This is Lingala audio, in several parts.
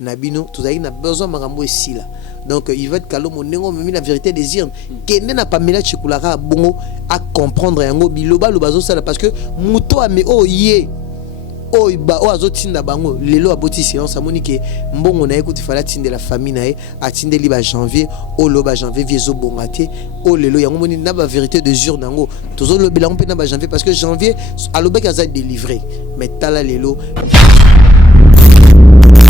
nabino tozali na besoin makambo esila donc Yvette Kalomo nengo memi la vérité des urnes kende na Pamela Chikulaka bongo à comprendre yango biloba lobazo sala parce que muto ame oye oiba o azotinda bango lelo aboti silence amoni ke mbongo na ekuti fala tinde la famille na e atinde li ba janvier o lo ba janvier viezo bongate o lelo yango moni na ba vérité de jour nango tozo lo belango pe na ba janvier parce que janvier aloba ka za délivré mais tala lelo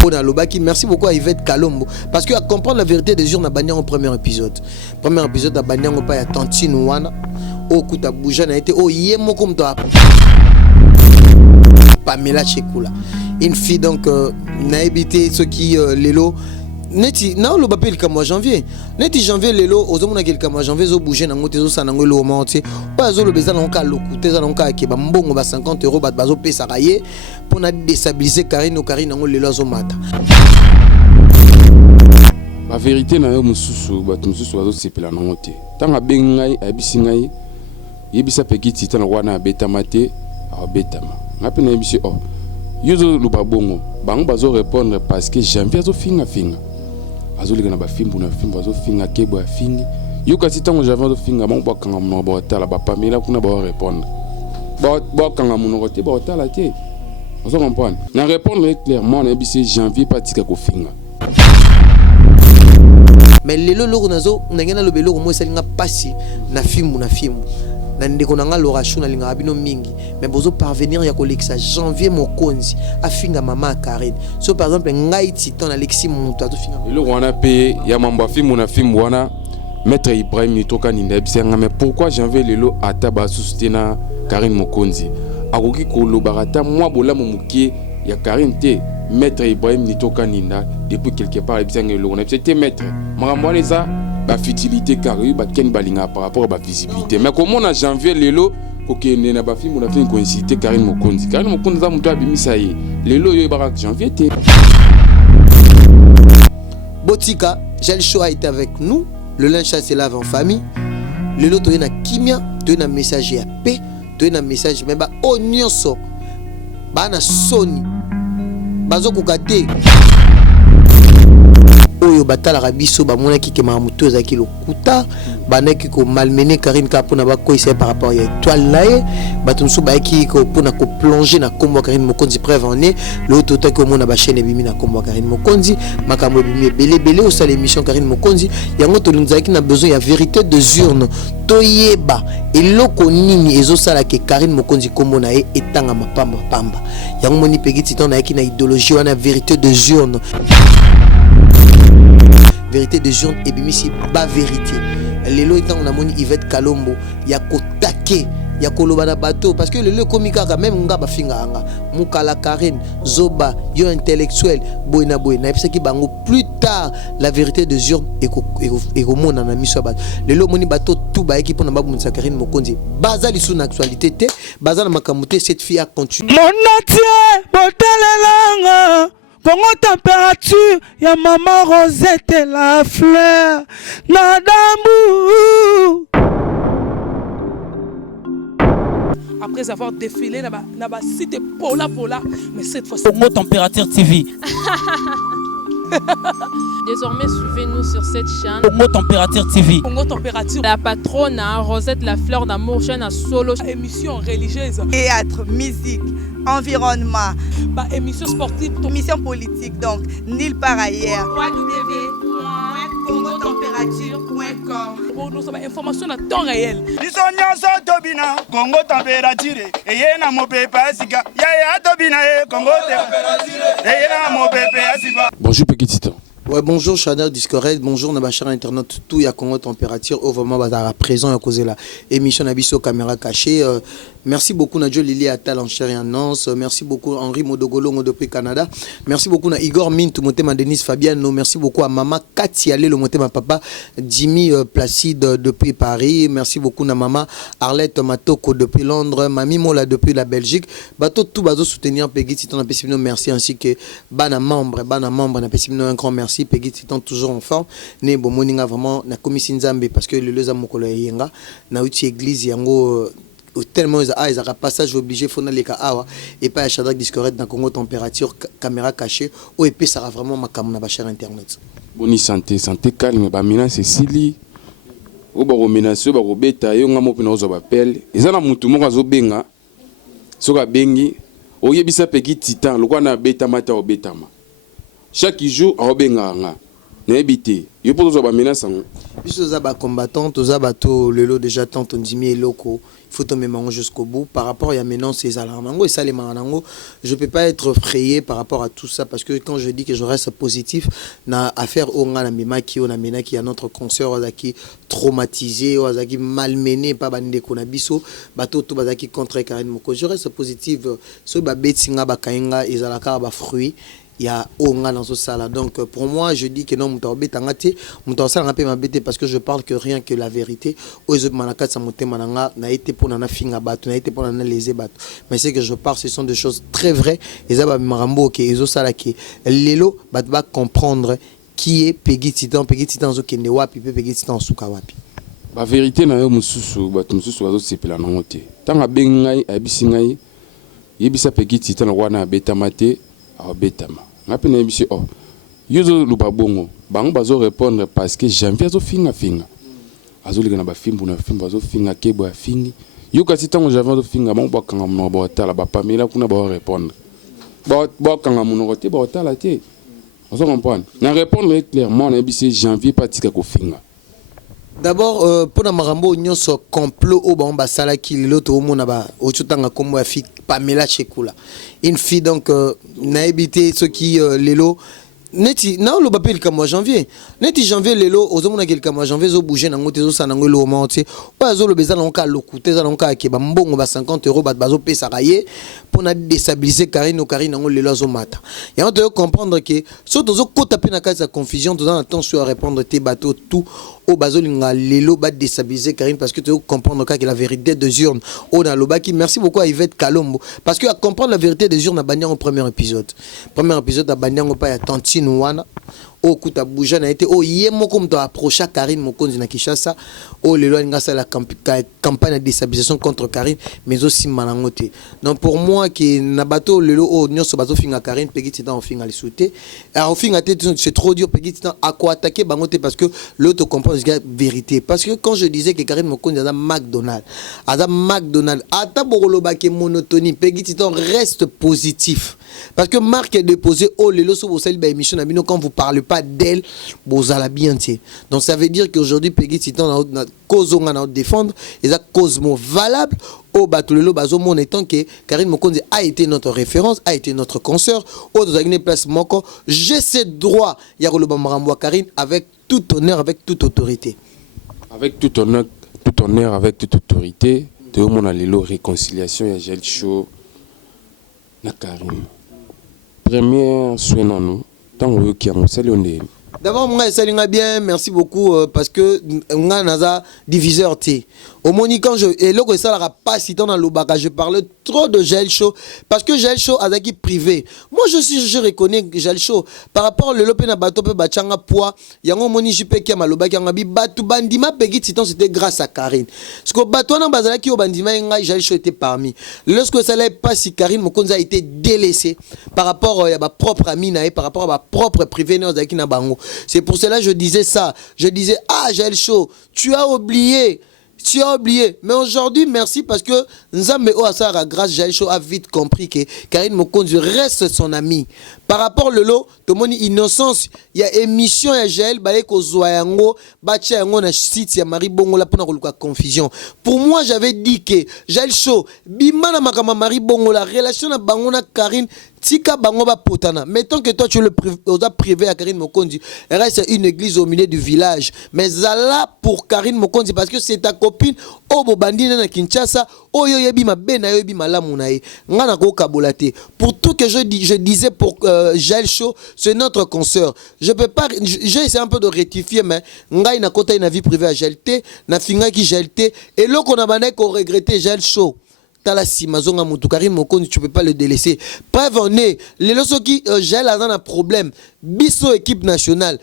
on a lobaki merci beaucoup à Yvette Kalombo parce que à comprendre la vérité des jour na banya au premier épisode na banya ngo pa ya tantine wana o kuta bouja na été o yemo comme toi Pamela Chekula une fille donc n'a habité ce qui lelo neti na lo bapel comme janvier neti janvier lelo ozomona quelqu'un moi janvier zo bouger na ngote zo sanango lo monte pas zo lo beza na nka lokuté za nka ke ba mbongo ba 50 € ba bazo pesa kaye pour na déstabiliser Karine ngo lelo zo mata la vérité na yo mususu bato mususu bazo sepela na ngote tanga bengai abisi ngai yebisa pekiti tana wana betama te abetama ngapi na yebisi oh yozo luba bongo bango bazo répondre parce que janvier zo finga azolika na bafimbu na fimbu azofinga kebo afingi yoka sitango janvier zo finga bango bakanga monoko baotala bapamela kuna ba répondre bakanga monoko te baotala te ozo comprendre na répondre clairement na yebisi janvier patika kofinga mais lelo loko nazo ngena lobelo ko mo salinga pasi na fimbu na ndeko nanga loration na linga bino mingi mais bozo parvenir ya kolekisa janvier mokonzi afinga mama Karine so par exemple ngai titan Alexis Muntu azofinga le wana pe ya mambo afimu na fimu wana maître Ibrahim nitoka ninda bisenga mais pourquoi janvier lelo ataba sustina Karine mokonzi akoki kolobarata moi bolamu mukie ya Karine te maître Ibrahim nitoka ninda depuis quelque part bisenga le wana c'était maître makambo leza la futilité car ba ken balinga par rapport à la visibilité mais comment en janvier lelo kokene na ba film na fin coïncité Karine Mokonzi za muto abimisa ye lelo yo ba janvier te Botika Gel Show a été avec nous le linge se lave en famille lelo to na kimia to na message ya paix to na message mais ba onyoso ba na soni bazo kokate oyo batala rabiso ba mona ki kema muto za ki lokuta banaki ko malmener Karine ka pona ba ko ise par rapport ya étoile laé batumsu ba ki ko pona ko plonger na kombo Karine Mokonzi preuve en est le tota ko mona ba chaîne bimi na kombo Karine Mokonzi makambo bimi belé au sale émission Karine Mokonzi yango to lunzaki na besoin ya vérité de urne toyeba eloko nini ezo sala ke Karine Mokonzi kombo na e etanga mapamba pamba yango moni pegiti ton na ki na idéologie wana vérité de urne vérité de jour et bimisi ba vérité lelo étant on a moni Yvette Kalombo ya kotake ya kolobana bateau parce que le komika quand même nga ba finga anga mukala Karine zoba yo intellectuel boina parce que bango plus tard la vérité de jour et ko mona na miso ba lelo moni bateau tout ba équipe na babu mutsa Karine Mokonzi baza li sous actualité te baza na makamuté cette fille a continué mon entier botalelanga Congo température, ya maman Rosette la fleur, Nadamou. Après avoir défilé dans la cité Pola, mais cette fois-ci. Congo Température TV. Désormais, suivez-nous sur cette chaîne. Congo Température TV. Congo Température. La patronne, Rosette la fleur d'amour, chaîne à solo. Émission religieuse. Théâtre, musique, environnement. Émission sportive. Émission politique, donc, nulle part ailleurs. www.congotempérature.com. Pour nous, ça information à temps réel. Congo Température. Et y a mon pépé Asiga. Ya Tobina, Congo Température. Et y a mon pépé Asiga. Bonjour petit temps. Ouais, bonjour Chanel Discorel, bonjour Nabachar Internet, tout ya Congo Température, au vraiment à présent à cause de la émission Nabiso Caméra Cachée. Merci beaucoup Nadjo Lili Atal en chair et en os. Merci beaucoup Henri Modogolo depuis Canada. Merci beaucoup à Igor Mint, Motema Denise Fabiano. Merci beaucoup à Maman Cathy Ale, le Motema Papa Jimmy Placide depuis Paris. Merci beaucoup à Maman Arlette Matoko depuis Londres. Mamie Mola depuis la Belgique. Bateau tout bazo soutenir Peggy Titan Pessimino, merci ainsi que Bana membre na Pessimino, un grand merci. Peggy Titan toujours en forme. Ne bon moninga vraiment na commission Nzambe parce que le leza mokolo yenga na uti église yango tellement ils ont passage obligé faut les awa et pas Shadrack Discorette dans Congo température caméra cachée ou et puis ça va vraiment ma cam na ba cher internet boni santé calme ba mina Cécilie o ba menacer ba beta yo ngamo pina ozo ba pelle ezana mutu moko azobenga soka bengi o yebisa peki titan lokwa na beta mata o betama chaque jour o benga nga na ebité yo poto zo ba menace ngo biso za ba combattant toza bato lelo déjà tant on dit mi loko il faut tomber mango jusqu'au bout par rapport à maintenant ces alarmango et ça les manango je peux pas être frayé par rapport à tout ça parce que quand je dis que je reste positif na affaire au ngana mima qui on amena qui a notre concert azaki traumatisé ou azaki malmené pas bande ko na biso bato to bazaki contre Karine Moko je reste positif so ba betinga ba kainga ezalaka ba fruit il y a onga dans ce salle donc pour moi je dis que non mutaobe tangati mutaosa ngapé ma bête parce que je parle que rien que la vérité aux manaka sa motema nanga na été pour nana finga bato na été pour nana léser bato mais c'est que je parle ce sont des choses très vraies et ça ba marambo que ezo sala ki lelo bat ba comprendre qui est Peggy Titan zo kende wapi Peggy Titan suka wapi ba vérité na yo mususu bato mususu bazo sepela nango te tanga bengai abisingai yebisa Peggy Titan wana betamate a betama ngapi na yebisi yozo luba bongo bango bazo répondre parce que janvier azo finga azo lika na ba fimbu na fimbu azo finga kebo ya fingi yo kasi tango janvier azo finga bango ba kanga muno ba tala ba pamela kuna ba répondre ba kanga muno te ba tala te on se comprend na répondre clairement na yebisi janvier patika ko finga d'abord pour na marambo nyonso complot au ba sala ki l'autre au mona ba o chutanga kombo ya fi Pamela Chekula une fille donc na habité ceux qui lelo neti na lo bapel comme janvier neti janvier lelo ozomona quelqu'un moi janvier zo bouger nango te zo sanango lo monte pas zo lo bezala onka lokuté za onka ke ba mbongo ba 50 € ba bazo pesa raye pour na déstabiliser Karine nango lelo zo mata et on doit comprendre que surtout zo kota pe na kasa confusion tout dans attention à répondre tes bateaux tout au bazolinga lelo ba déstabiliser Karine parce que tu dois comprendre que la vérité des urnes au na lobaki merci beaucoup à Yvette Kalombo parce que à comprendre la vérité des urnes à bannière au premier épisode à bannière pas ya tanti wana o kuta bouja na été o yemo comme to approcher Karine Mokonzi na Kinshasa o lelo ngasa la campagne de déstabilisation contre Karine mais aussi manangote donc pour moi qui na bateau lelo o nyonso bazo finga Karine Peggy Titan on finga les sauter alors finga c'est trop dur Peggy Titan à quoi attaquer bangote parce que l'autre comprend la vérité parce que quand je disais que Karine Mokonzi a McDonald's ata borolo ba ke monotonie Peggy Titan reste positif parce que marque est déposé au lelo so bo sali ba émission na bino quand vous parlez pas d'elle bozala bien tié donc ça veut dire qu'aujourd'hui Peggy Titan na cause on a défendre et ça cause mo valable au batulelo bazo mon étant que Karine Mokonzi a été notre référence a été notre consoeur au dozagné place moko j'ai ce droit ya ko lo bamarambo Karine avec tout honneur avec toute autorité avec tout honneur avec toute autorité de mon alelo réconciliation ya gel show na Karine première soin nous tant qui a salué. D'abord moi salinga bien merci beaucoup parce que on a naza diviseur T au moni quand je et loko ça la pas si dans le bagage je parle trop de Gel Show parce que Gel Show azaki privé moi je reconnais Gel Show par rapport le lope na bato pe bachanga poids yango moni jipe ki maloba ki ngabi batu bandima Peggy Titan c'était grâce à Karine parce que bato na bazala ki o bandima nga Gel Show était parmi lorsque ça l'est pas si Karine Mokonzi a été délaissé par rapport à ma propre amie na et par rapport à ma propre privé na zaki na bango. C'est pour cela que je disais ça. Je disais, Gel Show, tu as oublié. Mais aujourd'hui, merci parce que Nzambe Oasara, grâce Gel Show, a vite compris que Karine Mokonzi reste son ami. Par rapport le lot, de mon innocence, il y a émission à Gel, Baeko Zoyango, Bachiango, na site, ya Marie Bongo, la confusion. Pour moi, j'avais dit que Gel Show, Bimana Makama Marie Bongo, la relation à Bangona Karine, Tika bango ba potana. Mettons que toi tu le privé à Karine Mokonzi. Reste une église au milieu du village. Mais Zala pour Karine Mokonzi parce que c'est ta copine. Obo bandine na Kinshasa. Oyo yebi ma bena yebi malamu na ye. Ngana ko kabolate. Pour tout que je disais pour Gel Show, c'est notre consoeur. Je peux pas j'ai essayé un peu de rectifier mais ngai na kota na vie privée à Gelte, na finga ki Gelte et là qu'on a mané qu'on regrettait Gel Show. tala simazonga mutu Karim Mokonzi tu peux pas le délaisser. Preuve en est les loso qui gèle a un problème biso équipe nationale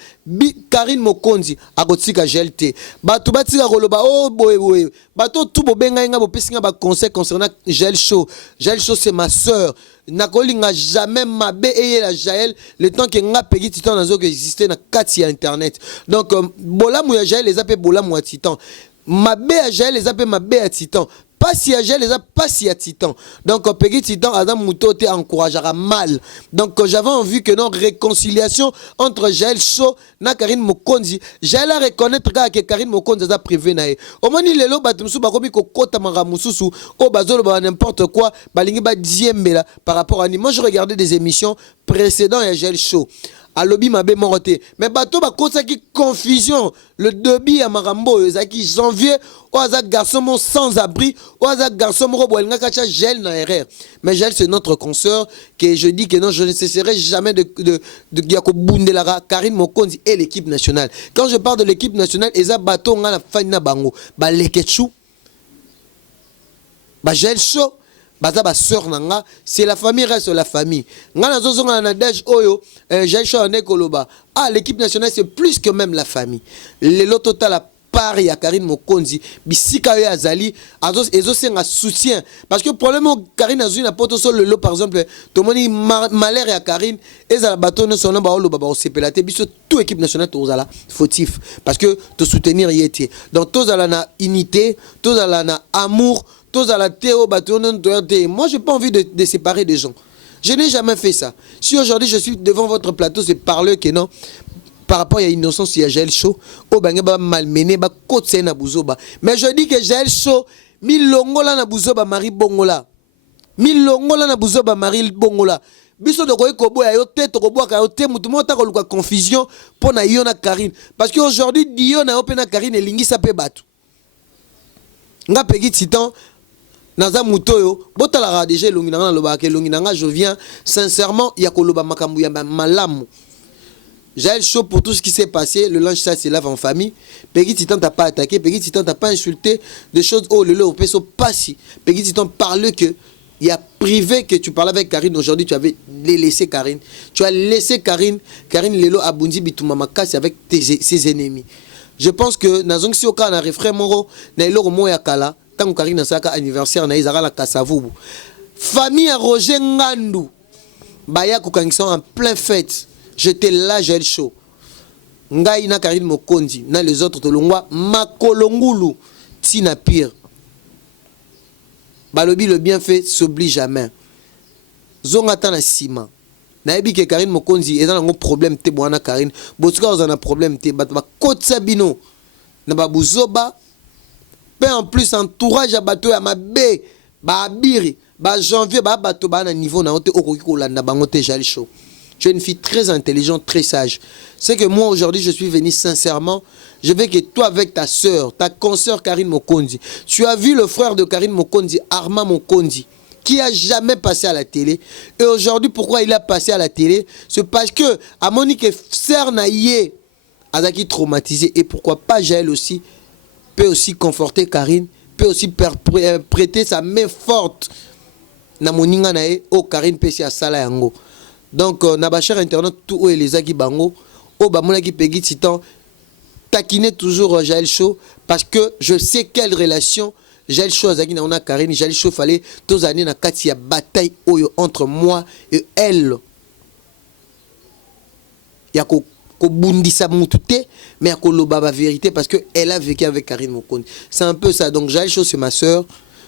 Karim Mokonzi akotika gelte bato batika koloba oh boy bato tout bobenga nga bopesinga ba conseil concernant Jaël Chaud c'est ma sœur nakolinga jamais mabe eye la Jaël le temps que nga pegi titan nazo que exister na kati ya internet donc bolamu ya Jaël les appelle bolamu ya titan mabe ya Jaël les appelle mabe ya titan pas si à Jaël les a pas si à titan donc pegi titan Adam Moutote encouragera mal donc j'avais envie que non réconciliation entre Jaël Chaud na Karim Mokonzi Jaël a reconnaître que Karim Mokonzi a privé nae au moins il est là batumsu bakomi ko kota maramususu o bazolo ba n'importe quoi balingi ba diembela par rapport à ni moi je regardais des émissions précédentes à Jaël Chaud à lobby mabé moroté mais bato ba kosa qui confusion le débit à marambo ezaki janvier o azak garçon sans abri o azak garçon mo bolinga kacha gel na erreur mais gel c'est notre consoeur que je dis que non je ne cesserai jamais de Giako Bundelara Karim Mokonzi et l'équipe nationale quand je parle de l'équipe nationale eza bato nga na fana bango ba leketchou ba gel chaud baza ba sœur nanga c'est la famille reste la famille ngana zozonga na dej oyo j'ai choisi koloba l'équipe nationale c'est plus que même la famille le lot total à part ya Karim Mokonzi bisika yo azali ezo senga soutien parce que problème Karim azui na poto sur le lot par exemple tomoni malheur ya Karim ezala bato no sona ba oloba ba osepelate biso tout équipe nationale tozala fautif parce que te soutenir yété donc tozala na unité tozala na amour. Moi, j'ai pas envie de séparer des gens. Je n'ai jamais fait ça. Si aujourd'hui je suis devant votre plateau, c'est par le que non. Par rapport à l'innocence, il y a Jaël Chaud. Oh, ben, malmené, ba côte na bouzoba. Mais je dis que Jaël Chaud, milongola na bouzoba, Marie Bongola. Milongola na bouzoba, Marie Bongola. Biso de kobo ya yo tete kobo ka yo te mutu mota ko luka confusion pour na yo na Karine. Parce que aujourd'hui, Dio na open na Karine elingi sa pe batu. Nga pegi titan. Naza mutoyo botala déjà longinanga loba ke longinanga je viens sincèrement ya koloba makambu ya malamu Jaël Chaud pour tout ce qui s'est passé le linge ça c'est lave en famille Peggy Titan t'a pas attaqué Peggy Titan t'a pas insulté des choses oh le peso pas si Peggy Titan parle que il y a privé que tu parlais avec Karine aujourd'hui tu avais laissé Karine tu as laissé Karine lelo abundi bituma makasi avec ses ennemis je pense que nazong si oka na refrain moro na elo mo ya kala tant que Karine Saka anniversaire na izara la Kasavubu famille à Roger Ngandou baya kokangison en plein fête j'étais là Jaël Chaud ngai na Karim Mokonzi na les autres tolongwa makolongulu tina pire balobi le bienfait s'oublie jamais zonga tana sima na ebi ke Karim Mokonzi ezana ngo problème te bwana Karine botuka ozana problème te bat ba kotsa bino na babuzoba peu en plus entourage à bateau à ma baie ba abiri ba janvier ba bateau ba na niveau na hote okoki kolanda bango te Jaël Chaud tu es une fille très intelligente très sage c'est que moi aujourd'hui je suis venu sincèrement je veux que toi avec ta sœur ta consoeur Karine Mokonzi tu as vu le frère de Karine Mokonzi Armand Mokonzi qui a jamais passé à la télé et aujourd'hui pourquoi il a passé à la télé c'est parce que à Monique sœur naïe azaki traumatisé et pourquoi pas Jaël aussi peut aussi conforter Karine, peut aussi prêter sa main forte na moninga nae o Karine pesi a sala yango. Donc na ba cher internet tout o les aki bango o ba mona ki pegi titan taquiner toujours Jaël Chaud parce que je sais quelle relation Jaël Chaud azaki na ona Karine Jaël Chaud fallait tous années na kati ya bataille oyo entre moi et elle. Yako ko bundisa mutute mais à koloba la vérité parce que elle a vécu avec Karim Mokonzi c'est un peu ça donc Jaël Chaud c'est ma sœur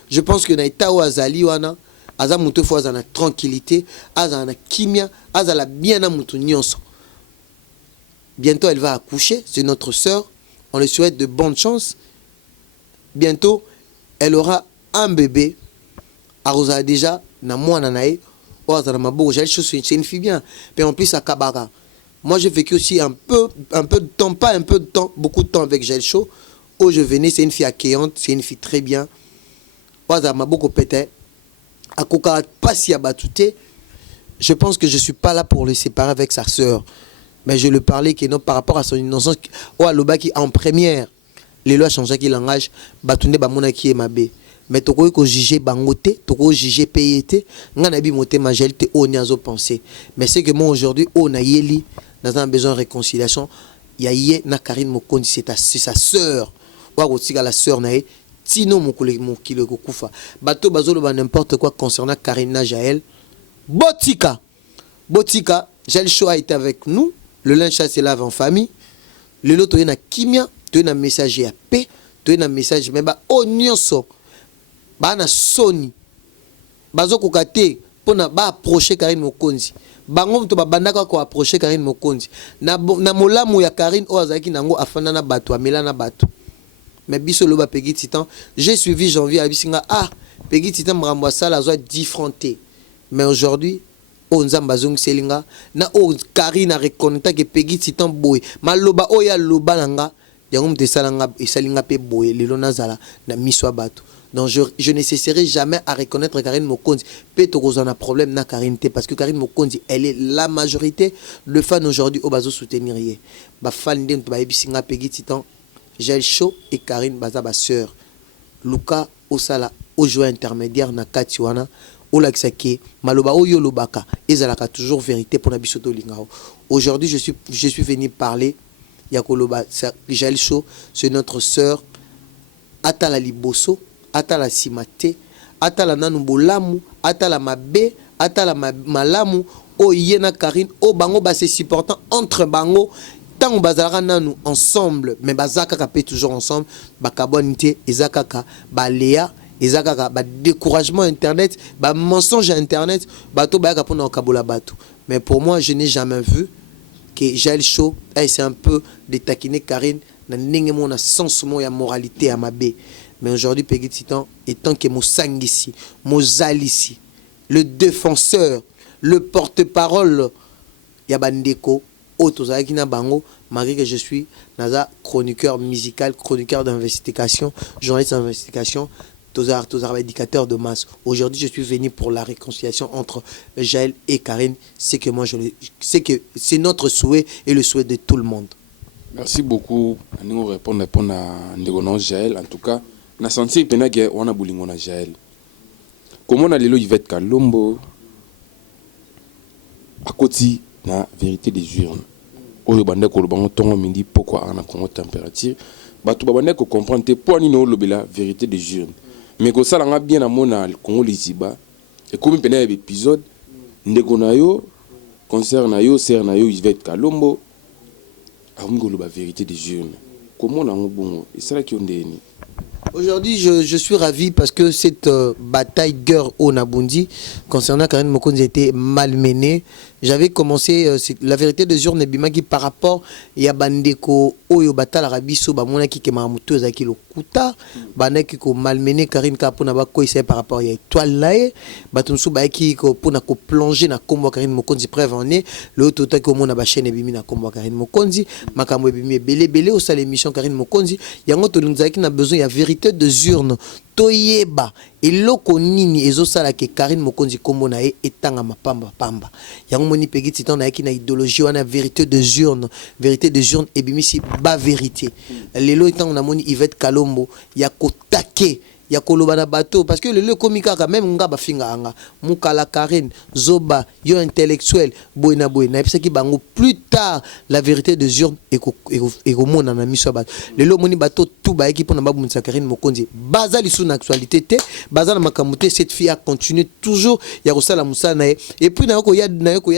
je pense que na itao azali wana aza mutu fo azana tranquillité azana kimia azala bien na mutu nyonso bientôt elle va accoucher c'est notre sœur on lui souhaite de bonnes chances bientôt elle aura un bébé arosa déjà na mwana nae o azana mabo Jaël Chaud c'est une fille bien mais en plus à Kabara. Moi, j'ai vécu aussi un peu de temps, pas un peu de temps, beaucoup de temps avec Jaël Chaud. Où je venais, c'est une fille accueillante, c'est une fille très bien. Ça m'a beaucoup pété. À Koka, pas si abatouté. Je pense que je ne suis pas là pour le séparer avec sa sœur. Mais je le parlais que non, par rapport à son innocence. En première, les lois changent qui langage. Batoune Bamona qui est ma bé. mais toko ko juger bangote toko juger payete ngana bi moté majorité on y a pensé mais c'est que moi aujourd'hui on a yeli dans un besoin de réconciliation ya yé na Karine Mokonzi c'est sa sœur wa kotika la sœur na tino mokile kokufa bato bazolo ba n'importe quoi concernant Karine na Jaël botika Jaël Show a été avec nous le linge se lave en famille le loto na kimia to na message ya paix to na message mais ba onyonso ba na soni bazo kokate pona ba approcher Karine Mokonzi bango to babandaka ko approcher Karine Mokonzi na molamu ya Karine o azaki nango afana na bato amela na bato mais biso loba Peggy Titan j'ai suivi janvier abisinga Peggy Titan mrambo sala zo diffronté mais aujourd'hui o nzamba zong selinga na o Karine a reconnaître que Peggy Titan boy maloba o ya loba nanga yango mte salanga esalinga pe boy lelo nazala na miswa bato. Donc je ne cesserai jamais à reconnaître Karine Mokonzi. Peut-être qu'on a un problème na Karine parce que Karine Mokonzi, elle est la majorité. Le fan aujourd'hui au bazo soutenir. Ba fan de ba ebisinga Peggy Titan, Jaël Show et Karine baza ba sœur. Luka osala au joueur intermédiaire na Katiwana. Ola Ksake, Maloba Oyo Lobaka, ezalaka toujours vérité pour Nabisoto Lingao. Aujourd'hui, je suis venu parler Yakoloba Jaël Show, c'est notre sœur Atala Liboso, Atala Simate, Atala Nanubolamu, Atala Mabe, Atala Malamu, O Yena Karine, O Bango ba c'est supportant entre Bango. Tant on bazara nanu ensemble, mais bazaka kapé toujours ensemble, bakabonité, ezakaka, baléa, ezakaka, ba découragement internet, ba mensonge internet, bato ba kapona okabola bato. Mais pour moi, je n'ai jamais vu que Jaël Show, c'est un peu de taquiner Karine, na nengemo na sens mo ya moralité à mabé. Mais aujourd'hui, Peggy Titan, étant que mon sang ici, mon zal ici, le défenseur, le porte-parole, Yabandeko, Bango, malgré que je suis naza chroniqueur musical, chroniqueur d'investigation, journaliste d'investigation, éducateur de masse. Aujourd'hui, je suis venu pour la réconciliation entre Jaël et Karine. C'est que moi, c'est que c'est notre souhait et le souhait de tout le monde. Merci beaucoup. Nous répondons à Ndégonon Jaël. En tout cas, na senti pena que on a boulingo na Jaël. Comment on a lelo Yvette Kalombo à côté na vérité des urnes. Oyo bande ko lobango tongo mindi pourquoi on a Congo température. Batu babande ko comprendre te pour ni no lobela vérité des urnes. Mais ko sala nga bien na mona Congo liziba. Et comme pena épisode ndekona yo concert na yo ser na yo Yvette Kalombo amungo loba vérité des urnes. Comment on a bongo et ça qui on déni. Aujourd'hui, je suis ravi parce que cette bataille guerre au Nabundi concernant Karine Mokonzi a été malmenée. J'avais commencé la vérité de jour Nebimaki par rapport à Bandeko Oyo Batal Arabiso Bamona qui Kemamuto Zaki Lokuta Bandeki ko malmené Karine Kapona Bako ici par rapport à Étoile Lae Batumsu Baiki ko pona ko plonger na combo Karine Mokonzi prévenir l'autre temps que mon abaché Nebimi na combo Karine Mokonzi Makambo Ebimi belé au salle émission Karine Mokonzi yango to nzaki na besoin ya vérité de urne toyeba eloko nini ezosala ke Karine Mokonzi kombo na etanga mapamba pamba yango moni Peggy Titan na na idéologie wana vérité de urne et bimisi ba vérité lelo etant na moni Yvette Kalombo ya kotake ya koloba na bateau parce que le komika quand même nga ba finga anga mukala Karine zoba yo intellectuel boina parce que bango plus tard la vérité de urne et mona na miso ba lelo moni bateau tout ba équipe na babu mutsa Karine Mokonzi bazali sous actualité te bazala makamute cette fille a continué toujours ya kosala musana et puis na yoko ya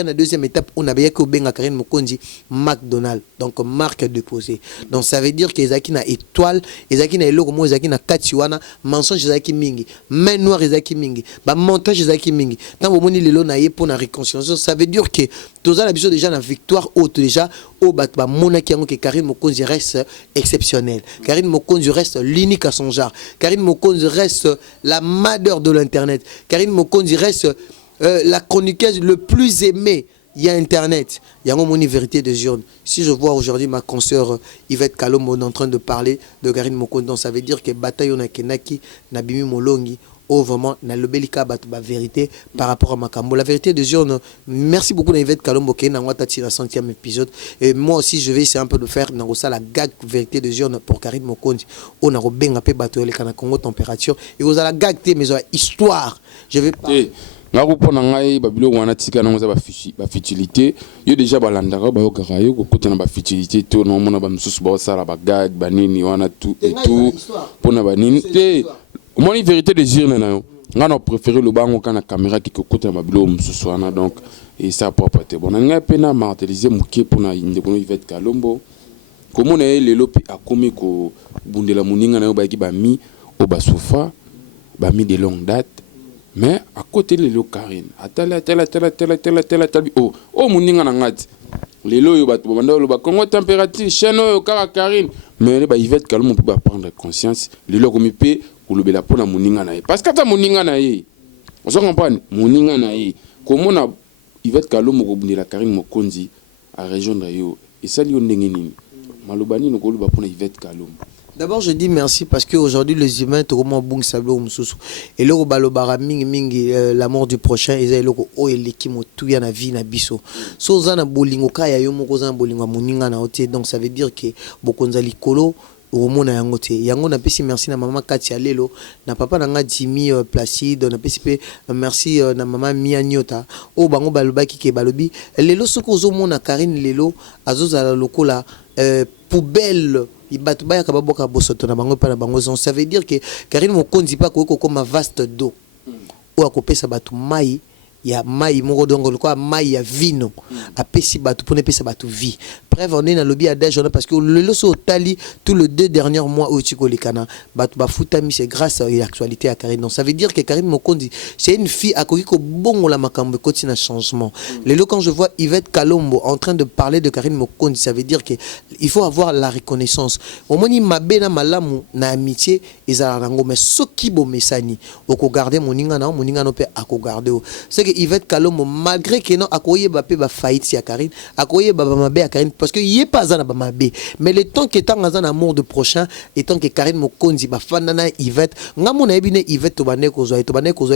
na deuxième étape on a bien que benga Karine Mokonzi McDonald donc marque déposée donc ça veut dire que ezaki na étoile ezaki na eloko mo ezaki na katiwana mensonge ezaki mingi main noire ezaki mingi ba montage ezaki mingi tant au moni lelo na ye pour la réconciliation ça veut dire que tous la biso déjà na victoire haute déjà au bat ba monaki yango que Karine Mokonzi reste exceptionnel Karine Mokonzi reste l'unique à son genre Karine Mokonzi reste la madeur de l'internet Karine Mokonzi reste la chroniqueuse le plus aimée il y a Internet, il y a mon vérité des urnes. Si je vois aujourd'hui ma consoeur Yvette Kalombo en train de parler de Karine Mokondo, ça veut dire que bataille on a kenaki nabimi molongi. Oh vraiment, na lobelika ba vérité par rapport à Makambo. La vérité des urnes. Merci beaucoup à Yvette Kalombo qui est dans la 100e épisode. Et moi aussi, je vais essayer un peu de faire dans ça la gag vérité des urnes pour Karine Mokondi. On a benga pe bateau le kana Congo température. Et vous allez gag mais histoire. Je vais pas. Nga kupona ngai babilo wana tika na ba futilité yo déjà balandaka ba yokaka yo kokota na ba futilité to na mona ba msusu ba sala ba gag banini wana tout et tout pona banini te moi la vérité des urnes na yo nga na préférer le bango kana caméra qui kokota na babilo msusu wana donc et ça propre te bon nga pena marteliser muke pona inde kono Yvette Kalombo comment na lelo pe akomi ko bundela muninga na yo ba ki ba mi o ba sofa ba mi de longue date. Mais à côté de l'eau Karine, oh muninga na ngati. Lelo yo batu banda lo ba Congo température cheno yo kara Karine. Mais ba Yvette Kalombo peut pas prendre conscience. Lelo komi pe kolobela pona muninga na ye. Parce que ta muninga na ye. On se comprend muninga na ye. Comment na Yvette Kalombo ko bundela Karine Mokonzi à rejoindre yo. Et ça li ndenge nini. Malobani no koloba pona Yvette Kalombo. D'abord, je dis merci parce qu'aujourd'hui, les humains, et l'amour du prochain, et donc ça veut dire que yango na pesi merci na maman Katia Lelo na papa na Jimmy Placide na pesi pe merci na maman Mia Nyota o bango balobaki ke balobi lelo soko zo mona Karine Lelo azoza lokola poubelle ibatuba ka baboka bosoto na bango pa na bango ça veut dire que Karine Mokonzi pa ko comme vaste d'eau o akopesa batu mai ya mai moko dongo quoi mai ya vino apesi batu pour ne pesa batu vie. Bref, on est dans le lobby à des journées parce que le loso tali tous les 2 derniers mois au Tiko Likana batu ba futami c'est grâce à l'actualité à Karine. Donc ça veut dire que Karine Mokondi c'est une fille à ko bongo la makambo continue changement. Lelo quand je vois Yvette Kalombo en train de parler de Karine Mokondi, ça veut dire que il faut avoir la reconnaissance. Au moni mabe na malamu na amitié ezala rango mais soki bo mesani oko garder moninga no pe ako garder. C'est que Yvette Kalombo malgré que non akoye ba pe ba faillite ya Karine, akoye ba mabe à Karine parce que y est pas za na ba mabe mais le temps que tant en amour de prochain et tant que Karine Mokonzi ba fanana Yvette ngamo na ebine Yvette to bane ko zo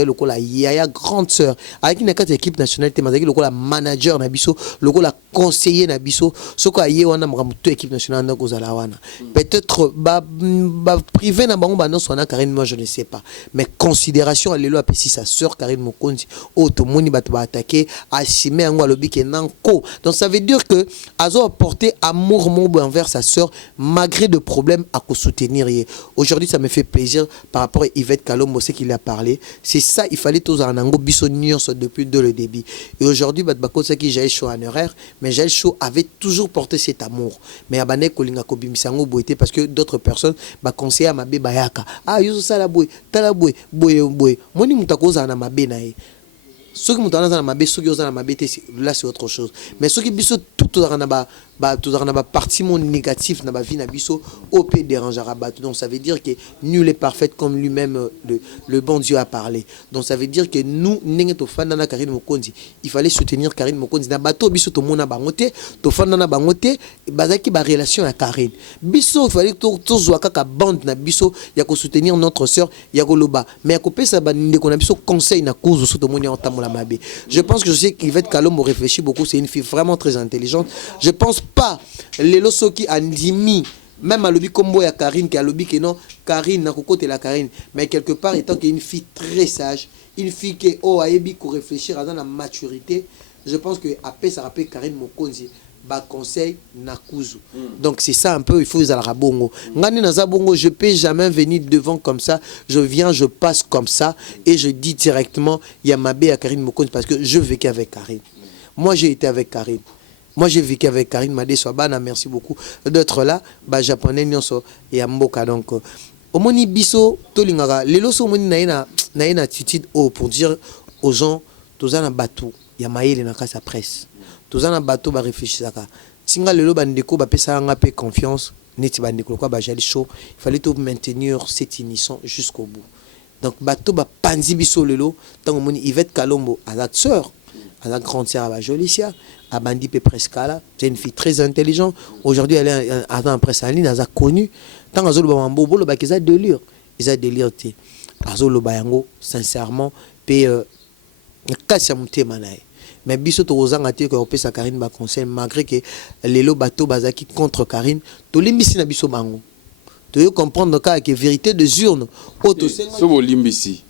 lokola yaya grande sœur avec une équipe nationale te mazaki lokola manager na biso lokola conseiller na biso soko aye wana mkamuto équipe nationale na kozala wana peut-être ba privé na bango ba non sona Karine, moi je ne sais pas mais considération à lelo apesi sa sœur Karine Mokonzi o to moni ba attaquer asime ngo alobi ke nanko. Donc ça veut dire que azo apporter amour mon envers sa sœur malgré de problèmes à soutenir. Aujourd'hui ça me fait plaisir par rapport à Yvette Kalombo ce qu'il a parlé. C'est ça il fallait tous en ango bisonions depuis le début. Et aujourd'hui ça qui j'ai chaud en horaire mais j'ai chaud avait toujours porté cet amour. Mais abane kolinga ko bimisango boité parce que d'autres personnes ba conseiller à mabe bayaka. Ah yo ça la boy, tala boy, boy. Moni mutakoza na mabe na ye. Ceux qui m'ont dans la mabe, ceux qui ont dans la mabe, là c'est autre chose. Mais ceux qui bisou tout dans la partie mon négatif dans la vie, biso op dérangera battu. Donc ça veut dire que nul est parfait comme lui-même le bon Dieu a parlé. Donc ça veut dire que nous n'engue to fan na Karine Mokonzi. Il fallait soutenir Karine Mokonzi. Na bateau biso to mona bangote, to fan na bangote, bazaki ba relation à Karine. Biso il fallait to zo kaka bande na biso ya ko soutenir notre sœur ya koloba. Mais ya ko pesa ba ndeko na biso conseil na cause so to moni en la mabe. Je pense que je sais qu'Yvette Kalombo réfléchit beaucoup, c'est une fille vraiment très intelligente. Je pense pas les loso qui andimi même à l'obi combo ya Karine qui a l'obi que non Karine na côté la Karine mais quelque part étant qu'une fille très sage, une fille qui ayebi ko réfléchir à la maturité, je pense que après ça rappelle Karine Mokonzi ba conseil na kuzu. Donc c'est ça un peu il faut les bongo. Ngani na bongo je peux jamais venir devant comme ça, je viens je passe comme ça et je dis directement Yamabe à Karine Mokonzi parce que je vécu avec Karine. Moi j'ai été avec Karine. Moi j'ai vécu avec Karine Madé Swabana, merci beaucoup d'être là. Ba japonais nyonso ya mboka donc omoni biso tolingaka lelo so moni na attitude pour dire aux gens tozana batou ya maïle na kasa presse. Tozana bateau ba réfléchissaka tinga lelo bandeko ba pesa nga pe confiance neti bandeko quoi ba jali chaud il fallait tout maintenir cette unisson jusqu'au bout. donc bato ba panzi biso lelo tant moni Yvette Kalombo à la sœur à la grande sœur à Jolicia à Bandi pe Prescala, c'est une fille très intelligente. Aujourd'hui elle est en presse en ligne, elle a connu tant azolo ba mambo bolo ba keza délire, ils a délire té azolo ba yango sincèrement pe kasi ya mutema nae. Mais biso to ozanga te ko pesa Karine ba conseil malgré que lelo bato bazaki contre Karine to limbisi na biso bango. Tu comprendre que vérité des urnes auto so bo limbisi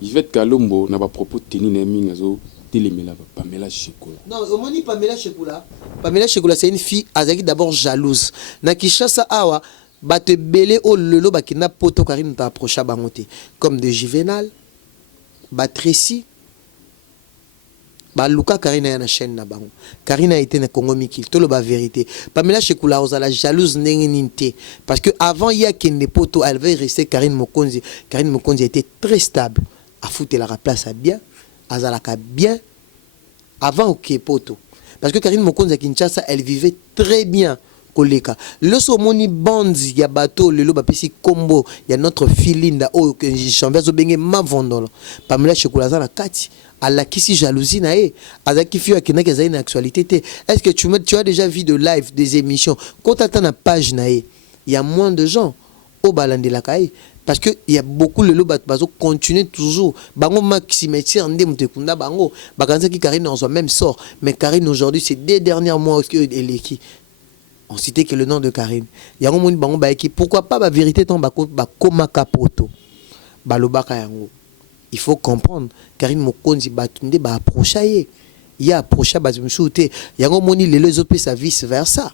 Yvette Kalombo na ba propos teni na minga zo telemela Pamela Chekula. Non, au moins Pamela Chekula. Pamela Chekula c'est une fille azaki d'abord jalouse. Na Kishasa awa ba te belé o lelo ba kina poto Karine ta approcha bangote comme de Juvenal, ba Tracy, ba Luka Karine na chaîne na bango. Karine a été na Congo Mikil, to le ba vérité. Pamela Chekula ozala jalouse ndengeninte parce que avant il y a kende poto elle veut rester Karine Mokonzi. Karine Mokonzi était très stable. A foutre la place à bien. Azalaka bien avant au poto parce que Karine Mokonzi à Kinshasa elle vivait très bien koleka le somoni bandi ya bateau lelo bapesi combo ya notre filinda o que j'envers au benge mavondolo Pamela Chekula za na kati ala kisi jalousie na e azaki fio akina ke za une actualité. Est-ce que tu as déjà vu de live des émissions quand tu attends la page na e il y a moins de gens au balandela kai parce que il y a beaucoup de lobat bazo continuer toujours bango maximetier ndem te kunda bango bakanza ki Karine en son même sort mais Karine aujourd'hui ces 2 derniers mois que elle est qui on citait que le nom de Karine yango moni bango ba qui pourquoi pas ba vérité ton ba koma kapoto balobaka yango il faut comprendre Karine Mokonzi batunde ba approcher il y a approcher ba mshute yango moni lelo zope sa vice versa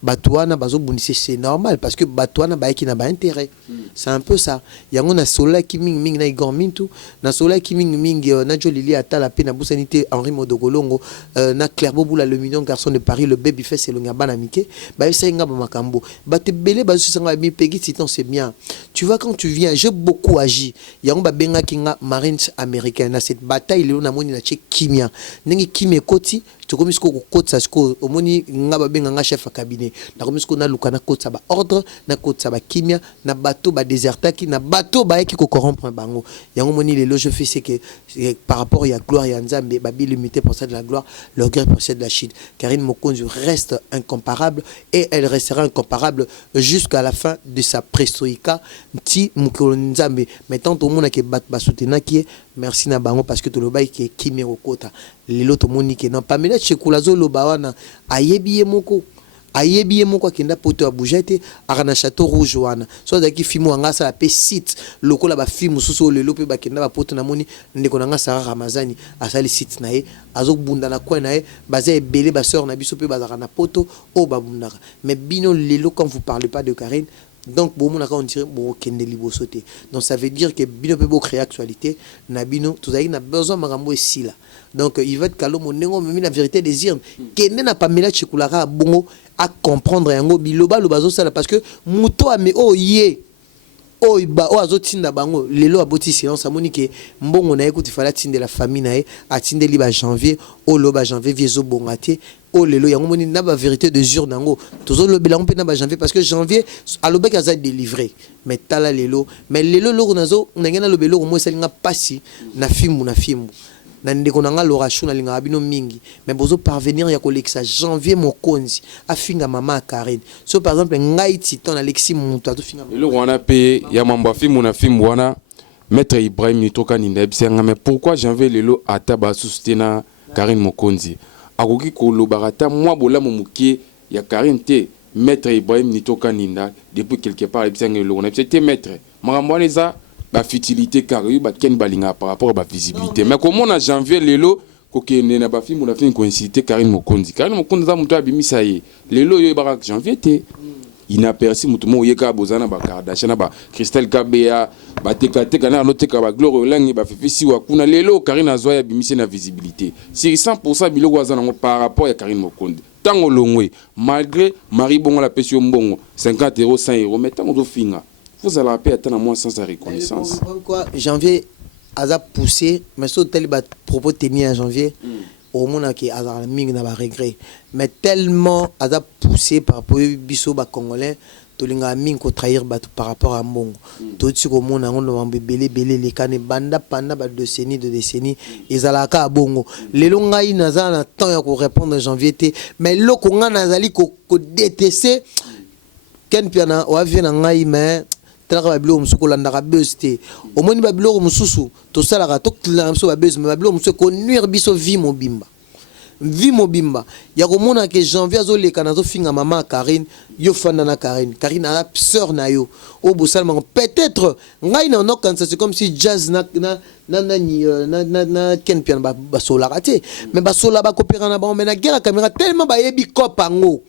Batouana bazo bundisi c'est normal parce que Batouana ba qui n'a pas intérêt. C'est un peu ça. Yango na sola ki ming na igor mintu na sola ki ming na Jolili ata la pena busanité Henri Modogolongo na Clairbeau Boula le million garçon de Paris le baby fait c'est le ngaba na mike ba ça ngaba makambo ba te belé ba so sanga mi pegi titan c'est bien. Tu vois quand tu viens j'ai beaucoup agi. Yango ba benga kinga Marines américaine na cette bataille le na moni na che kimia. Nengi kimé koti tu comme ce ko kotsa ko omoni ngaba benga nga chef cabinet. Na comme ce qu'on a lukana kotsa ba ordre na kotsa ba kimia na bateau ba désertaki na bateau ba qui ko corrompre bango yango moni les loges fait c'est que par rapport il y a gloire et Nzambe ba bi limité pour ça de la gloire le regret pour ça de la chute. Karine Mokonzi reste incomparable et elle restera incomparable jusqu'à la fin de sa prestoïka ti mukolo Nzambe mais tant au monde que bat ba soutenir qui merci na bango parce que to lo bay qui kimero kota lelo to moni que non Pamela Chekula zo lo bawana ayebi moko ayebi moko kenda poto ya boujete arana château rouge wana so daki filmo anga sa pe site lokola ba film susu lelo pe ba kenda ba poto na moni ndeko nanga Sarah Ramazani asali site na ye azobunda na coin na ye baza ebele ba sœur na biso pe bazaka na poto o babundaka mais bino lelo quand vous parlez pas de Karine donc bon on a on dirait bon kende libosoté donc ça veut dire que bino pe bo créer actualité na bino tout ça na besoin makambo ici là donc il va être Kalombo nengo même la vérité des urnes kende na Pamela Chekula bongo à comprendre yango biloba lo bazo sala parce que muto ame o ye o ba o azotinda bango lelo aboti silence amoni ke mbongo na écoute fala tinde la famille na e atinde li ba janvier o lo ba janvier viezo bongate o lelo yango moni na ba vérité de jour nango tozo lo belango pe na ba janvier parce que janvier aloba kaza délivré mais tala lelo mais lelo lo nazo ngena lo belo mo salinga pasi na fimu nandeko nanga l'orachou na linga abino mingi mais bozo parvenir ya kolekisa janvier Mokonzi afinga mama Karine so par exemple ngai titan Alexis Muntu afinga le wana pe ya mambo afimu na fimu wana maître Ibrahim Nitoka Nindebsenga mais pourquoi janvier lelo ataba sustena Karine Mokonzi akoki ko lobarata moi bola momukie ya Karine te maître Ibrahim Nitoka Ninda depuis quelque part ebsenga le wana c'était maître makambo eza ba futilité car yu ba ken balinga par rapport à ba visibilité mais comment en janvier lelo ko kende na ba film on a fait une coïncidence Karine Mokonzi za muto abimisa ye lelo yo ba janvier te inaperçu muto mo yeka bozana ba Kardashian ba Christelle Kabea ba teka na loteka ba Gloire Langi ba fifisi wa kuna lelo Karine azwa ya bimisa na visibilité c'est 100% biloko wazana par rapport à Karine Mokonzi tango longwe malgré Marie Bongo la pension bongo 50 €, 100 € mais tango zo finga vous allez appeler à moi sans sa reconnaissance. Pourquoi janvier a poussé, mais sur tel propos tenu en janvier, au monde qui a regret, mais tellement a poussé par rapport au biso congolais, tolinga mingi ko trahir bato par rapport à mbongo toti ko mona ngono mbebele belé les kane banda panda ba décennie ezalaka a bongo lelo ngai naza na temps ya ko répondre en janvier té mais loko nga nazali ko détester ken piana o avien ngai mais traka ba bilo musuko landaka buzz au moni ba bilo mususu to salaka to la musuko ba buzz mais ba bilo musuko ko nuire biso vie mobimba ya komona ke janvier azoleka nazo finga mama Karine yo fanda na Karine a sœur na yo o bosalma peut-être ngai na nokansa c'est comme si jazz na ken pian ba sola raté mais ba sola ba kopera na ba mais na guerre caméra tellement ba yebi kopango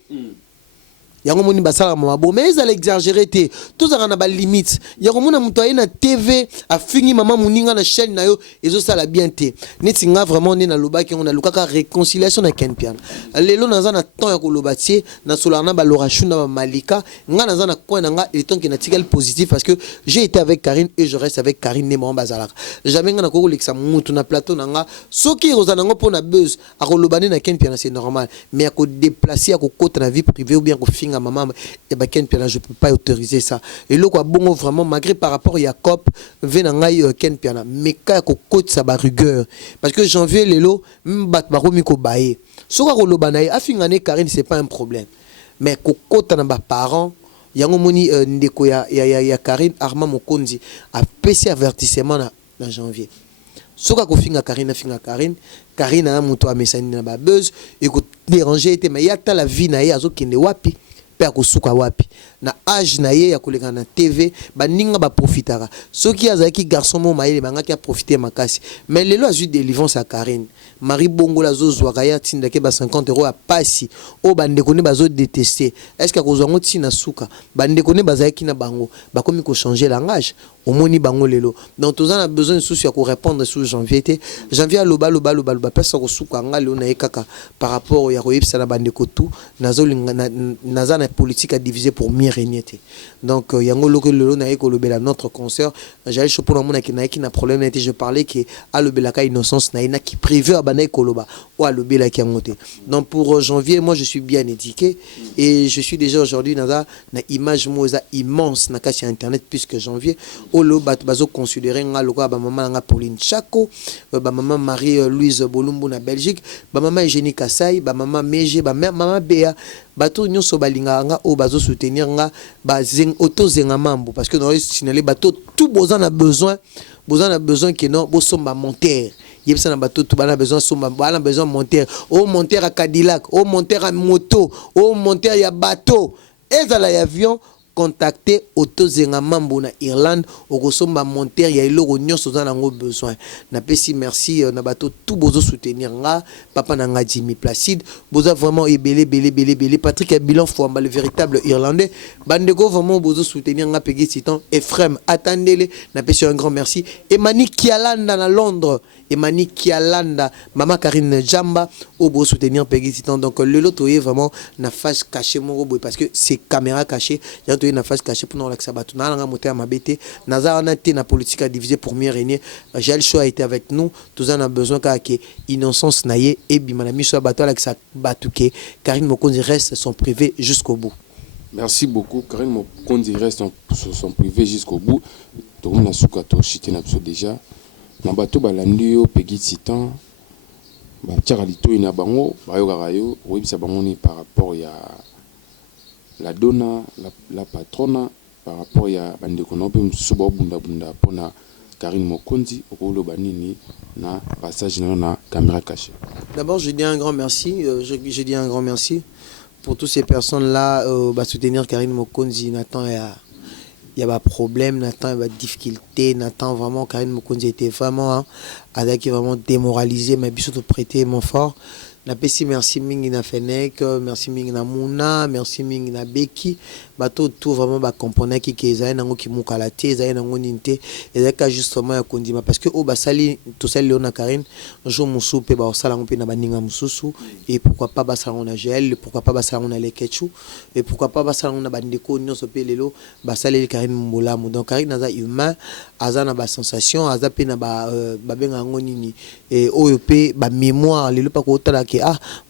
yango moni basala mama bo mais ils allaient exagérer té tous na ba limite yango mona muto na TV a fini maman muninga na chaîne na yo ezo sala bien té neti nga vraiment ni na lobaki on a lukaka réconciliation na ken pian lelo naza na temps ya ko lobati na solana ba lorachuna ba malika nga naza na coin nga il temps qui na tigal positif parce que j'ai été avec Karine et je reste avec Karine ne mon bazalaka jamais nga na ko leksa mutu na plateau na nga soki rozana ngo pona buzz a ko lobani na ken pian c'est normal mais à ko déplacer à ko kota na vie privée ou bien ko à maman et bah Ken Piana je peux pas autoriser ça et le quoi bon vraiment malgré par rapport à Jacob venangai Ken Piana mais ka ko côte ça ba rigueur parce que janvier lelo bat baromi ko baé soka ko lobanaye afingane Karine c'est pas un problème mais ko côte na ba parents yango moni ndeko ya Karine Armand Mokonzi a payé avertissement na janvier soka ko finga Karine a muto a mesani na ba buzz et ko déranger était mais yata la vie na ye azokende wapi père kosuka wapi na âge na ye ya koleka na TV baninga ba profitara soki azaki garçon mo maile bangaki a profiter makasi mais lelo azui délivrance à Karine Marie Bongola zozwa kaya tinda ke ba 50 € a pasi o bande kone bazo détester est-ce que kozango tina suka bande kone bazaki na bango bakomi ko changer langage au moni bango lelo donc tous on a besoin de souci à ko répondre sur janvier loba pesa ko suka ngalo na ekaka par rapport ya ko yipsa na bande ko tout naza na politique à diviser pour mieux régner donc yango loko lelo na ekolobela notre concert j'allais choper na mona ki na problème était je parlais que a lobelaka innocence na qui prévu à bana ekoloba ou a lobela ki ngote donc pour janvier moi je suis bien éduqué et je suis déjà aujourd'hui na image moza immense na kasi internet puisque janvier olo bat bazo considérer nga loko ba maman nga Pauline Chako ba maman Marie Louise Bolumbu na Belgique ba maman Eugénie Kassai ba maman Meje ba mère maman Béa bato nyonso balinga nga o bazo soutenir nga ba zeng auto zenga mambo parce que dans les signaler bato tout besoin a besoin que non bo somba monter yebisa na bato tout bana besoin somba bana besoin monter o monter à Cadillac o monter à moto o monter ya bateau ezala ya avion contacter auto zenga mambo na Irlande okosomba monter ya eloko nyonso za nango besoin na pesi merci na bato tout bozo soutenir nga papa na nga Jimmy Placide boza vraiment belé Patrick Bilan Fouamba le véritable irlandais bandeko vraiment bozo soutenir nga Peggy Titan Ephraim attendez-le na pesi un grand merci Emani Kialanda na Londres Emani Kialanda Mama Karine Jamba au beau soutenir Peggy Titan donc le lot est vraiment na face cachée mon robot parce que c'est caméra cachée il y a une face cachée pour nous relaxer bateau na nga moté ma bête nazara na té na politique à diviser pour mieux régner Jaël Show a été avec nous tous en a besoin car que innocence naie et bimana miso bateau avec sa batouké Karine Mokonzi reste son privé jusqu'au bout. Merci beaucoup Karine Mokonzi reste son privé jusqu'au bout tout le monde a soukato chité na déjà na bateau balandi yo Peggy Titan ba tiaralito ina bango bayoka rayo webisa bango ni par rapport ya la donna la patrona par rapport à bandeko no pe msuba bunda pona Karine Mokonzi okolo banini na passage na caméra cachée. D'abord je dis un grand merci je dis un grand merci pour toutes ces personnes là bah soutenir Karine Mokonzi Nathan il y a pas problème Nathan il y a difficulté Nathan vraiment Karine Mokonzi était vraiment avec vraiment démoralisé mais bien surtout prêter mon fort. Na pesi merci mingi na Fenek merci mingi na Muna merci mingi na Beki bato tout vraiment ba componer ki kezai nango ki mukala te ezai nango ninte ezaka justement ya kondima parce que o basali tout ça Léona Karine jo musu pe ba osala ngo pe na baninga mususu et pourquoi pas basala ngo na gel pourquoi pas basala ngo na lekechu et pourquoi pas basala ngo na bandeko nyonso pe lelo basali Karine Mbolamu donc Karine naza humain azana ba sensation aza pe na ba benga ngo nini et oyo pe ba mémoire lelo pa ko tala ke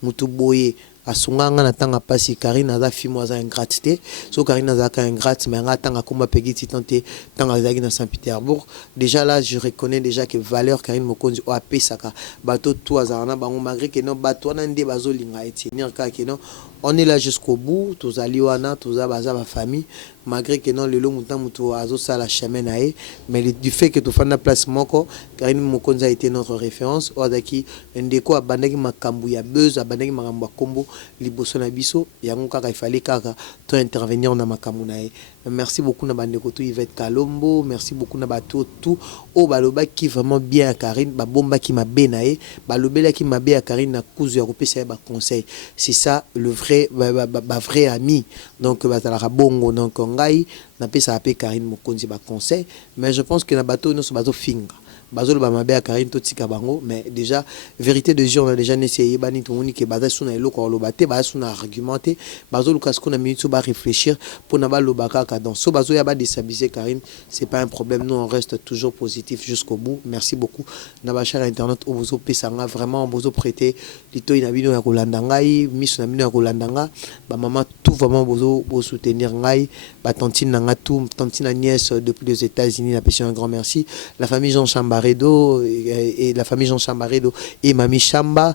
mutu boye asunganga na tanga pasi Karine aza fimo aza ingratité so Karine aza ka ingrate mais nga tanga komba pegi titante tanga zaki na Saint-Pétersbourg déjà là je reconnais déjà que valeur Karine Mokonzi o apesaka bato tout azana bango malgré que non bato na ndé bazo linga etenir ka que non on est là jusqu'au bout tous aliwana tous abaza ba famille malgré que non le long muta muto azo sala chemin nae mais du fait que tu fais la place moko Karine Mokonzi a été notre référence odaki ndeko abandaki makambu ya buzz abandaki makambu kombo liboso na biso yango kaka il fallait kaka to intervenir na makambu nae. Merci beaucoup na bandeko tout Yvette Kalombo, merci beaucoup na bato tout o baloba qui vraiment bien à Karine ba bomba qui m'a benaé balobela qui m'a bien à Karine na kuzu ya kopesa ba conseil. C'est ça le vrai vrai ami donc bazala bongo donc ngai na pesa apé Karine Mokonzi ba conseil mais je pense que na bato no so bazo finga bazolo ba mabe à Karine totika bango mais déjà vérité de Dieu on a déjà essayé bani tout moni que baza suna eloko lobate baza suna argumenter bazolo kasko na minute ba réfléchir pour na ba lobaka dans so bazo ya ba déstabiliser Karine c'est pas un problème nous on reste toujours positif jusqu'au bout. Merci beaucoup na ba cher internet au bozo pesanga vraiment bozo prêter lito ina bino ya kolanda ngai miso na bino ya kolanda nga ba maman tout vraiment bozo soutenir ngai ba tantine nga tout tantine nièce depuis les États-Unis na pêché un grand merci la famille Jean Chambaredo et la famille Jean Chambaredo et Mami Chamba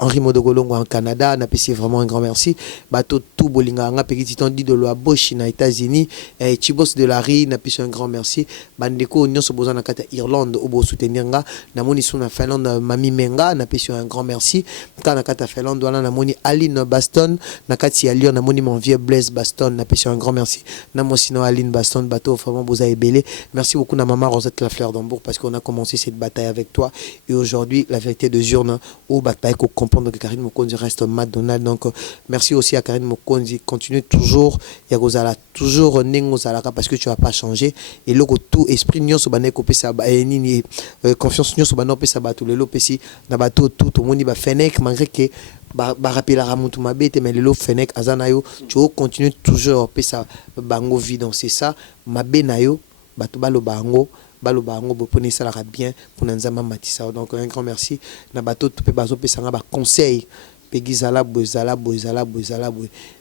Henri Modogolongo en Canada n'a pêché vraiment un grand merci bateau tout bolinga nga petit temps dit de la Bosch na États-Unis et Chibos de la Ri n'a pêché un grand merci bandeko nyonso boza na kata Irlande au bo soutenir nga na moni suna Finlande Mami Menga n'a pêché un grand merci kana kata Finlande wana na moni Aline Baston na kati ya Lyon na moni mon vieux Blaise Baston n'a pêché un grand merci na mo sino Aline Baston bateau vraiment boza ebele merci beaucoup na maman Rosette La Fleur d'Hambourg parce qu'on a commencé cette bataille avec toi et aujourd'hui la vérité de jour au bataille qu'on comprendre que Karine Mokonzi reste Madonna donc merci aussi à Karine Mokonzi continue toujours Yagozala toujours Nengozalaka parce que tu vas pas changer et logo tout esprit nyonso bané ko pesa nini confiance nyonso bané pesa ba tout le lopesi na bato tout monde ba fenek malgré que ba rappeler à mutu mabete mais le lo fenek azanayo tu continue toujours pesa bango vie donc c'est ça mabenayo bato balo bango balobango boponi ça la bien pour nzamba matisa donc un grand merci na bato tout pe bazo pesanga ba conseil pegizala bozala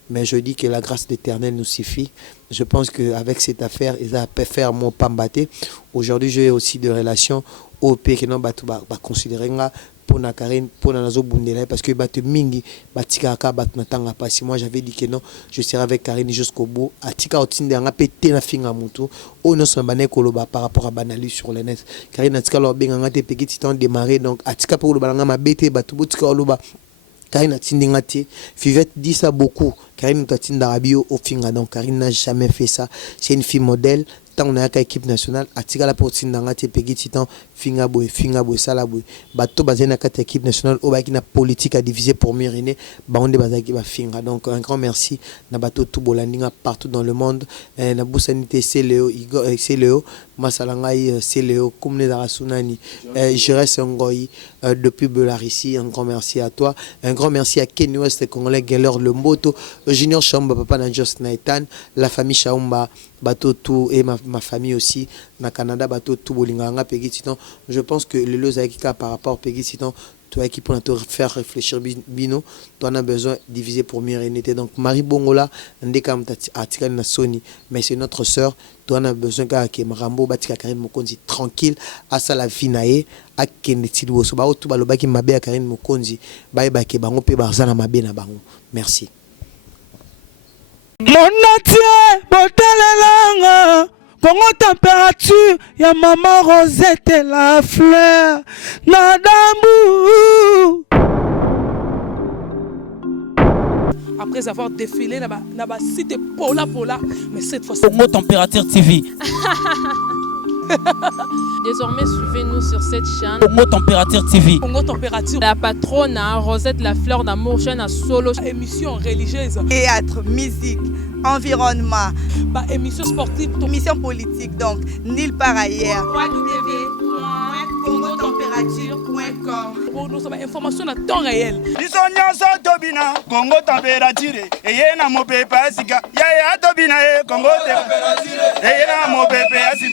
mais je dis que la grâce d'Éternel nous suffit. Je pense que avec cette affaire ils a pu faire mon pambaté aujourd'hui j'ai aussi des relations au pays que non bato ba considérer nga pour na Karine pour na nazo bundela parce que bato mingi batika ka bato natanga pasi moi j'avais dit que non je serai avec Karine jusqu'au bout atika otinde nga pété na finga mutu o no so bané koloba par rapport à banali sur le net Karine atika lo benga nga te petit temps démarrer donc atika pour lo balanga mabete bato botika loba Karine atinde nga te Vivette dit ça beaucoup Karine tatine d'Arabio au finga donc Karine n'a jamais fait ça c'est une fille modèle tant on a une équipe nationale atika la portine dans ngati pegi titan finga boy sala boy bato bazena kata équipe nationale au baki na politique à diviser pour miriner ba onde bazaki ba finga donc un grand merci na bato tout bolandinga partout dans le monde na busanité c'est Léo Igor c'est Léo masalangai c'est Léo comme les arasunani je reste ngoi depuis Belarussie un grand merci à toi un grand merci à Ken West congolais Geller le Mboto Junior Chamba papa na Just Naitan la famille Chaumba bateau tout et ma famille aussi na Canada bateau tout bolinganga pegi titan je pense que le lozakika par rapport pegi titan toi qui pour te faire réfléchir bino toi on a besoin de diviser pour mieux unité donc Marie Bongola ndeka mtati article na Sony mais c'est notre sœur toi on a besoin que Marambo batika Karine Mokonzi tranquille à ça la vie nae a keneti boso ba otu baloba ki mabe ya Karine Mokonzi ba ke bango pe barzana mabe na bango merci. Monatie botelelanga Congo température ya maman Rosette La Fleur Nadambu. Après avoir défilé na site Pola mais cette fois Congo Température TV. Désormais, suivez-nous sur cette chaîne. Congo Température TV. Congo Température. La patronne Rosette La Fleur d'Amour, chaîne à solo. Émission religieuse. Théâtre, musique, environnement. Émission sportive. Émission politique, donc nulle part ailleurs. www.congotempérature.com. Pour nous avoir information à temps réel. Bisogna tobina Congo Température. Et na mo pepa sika. Ya tobina Congo Température. Et na mo pepa sika.